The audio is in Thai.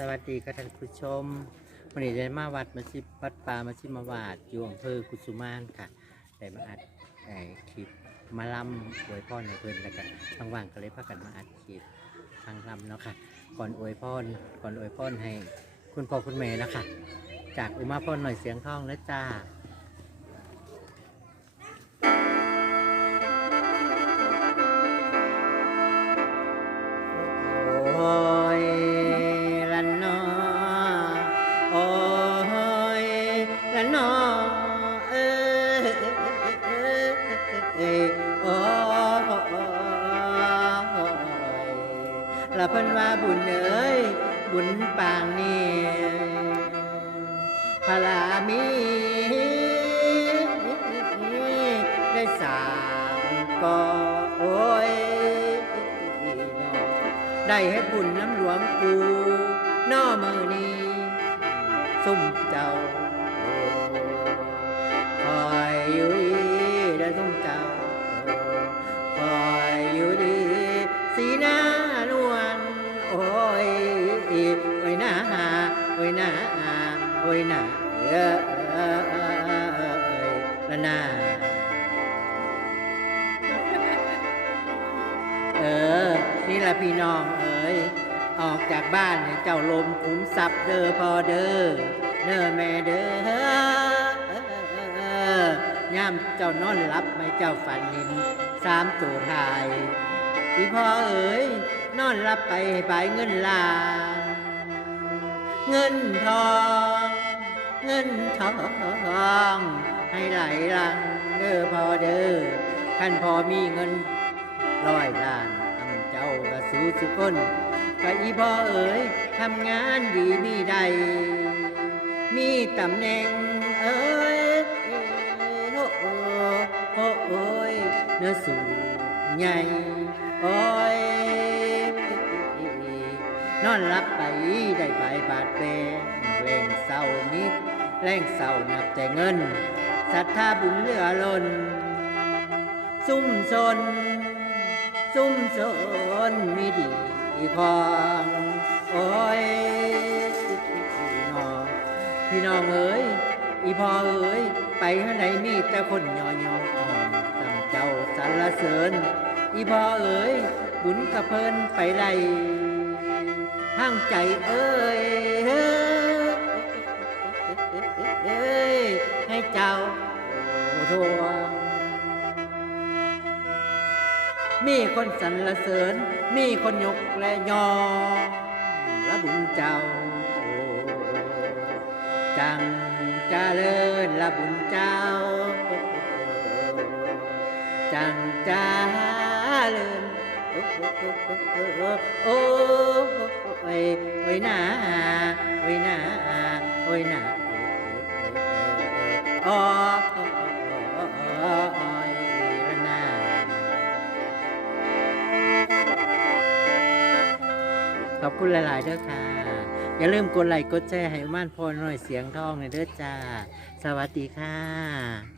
สวัสดีค่ะท่านผู้ชมวันนี้ได้มาวัดมาชิวัดป่ามาชิมาวาดอยู่อำเภอกุสุมานค่ะได้มาอัดไอ้คลิปมาล่ำอวยพรในเพิ่นแล้วกันทางว่างก็เลยพากันมาอัดคลิปทางลำเนาะค่ะ ก่อนอวยพรก่อนอวยพรให้ คุณพ่อคุณแม่นะคะจากอุมาพรหน่อยเสียงทองนะจ้า ละนอเอ้ยเอ้ยโอ้ยละเพิ่นว่าบุญเอ้ยบุญปางนี่พระลามีได้สามก็โอ้ยได้เฮ็ดบุญน้ำหลวงปูน้อมือนี้ซุ่ม โอ้ยน้าโอ้ยน้าโอ้ยน้าเอ้ยละนาเออ นี่แหละพี่น้องเอ๋ยออกจากบ้านเนี่ยเจ้าลมขุมทรัพย์เด้อพอเด้อเด้อแม่เด้อย่ำเจ้านอนหลับไม่เจ้าฝันเห็นสามตัวทาย พี่พ่อเอ๋ยนอนหลับไปไปเงินลาเงินทอง เงินทอง ให้ไหลลังเด้อพ่อเด้อท่านพอมีเงินร้อยล้านทำเจ้ากระสู้สุคนก็อีพ่อเอ๋ยทำงานดีมีใด มีตำแหน่งเอ้ยโอ้โอ้โอ้โอ้ยเนื้อสูงใหญ่ โอ้ยนอนรับไปได้ใบบาดแผลแรงเศร้ามิดแรงเศร้านับแต่เงินศรัทธาบุญเหลือล้นซุ่มซนซุ่มซนมีดีของโอ้ยพี่น้องพี่น้องเอ๋ยอีพ่อเอ๋ยไปเมื่อไหนมีแต่คนยอยออ่อนตั้งเจ้าสรรเสริญ อีพอเอ๋ยบุญกระเพินไปไล่ห้างใจเอ้ยเอ้ยให้เจ้าทวงมีคนสรรเสริญ มีคนยกและยอและบุญเจ้า จังจะเจริญละบุญเจ้า จัง เจริญโอ้ยโอ้ยนาโอ้ยนาโอ้ยนาโอ้ยนาขอบคุณหลายๆเด้อค่ะ อย่าลืมกดไลค์กดแชร์ให้ม่านพอหน่อยเสียงทองในอยเด้อจ้า สวัสดีค่ะ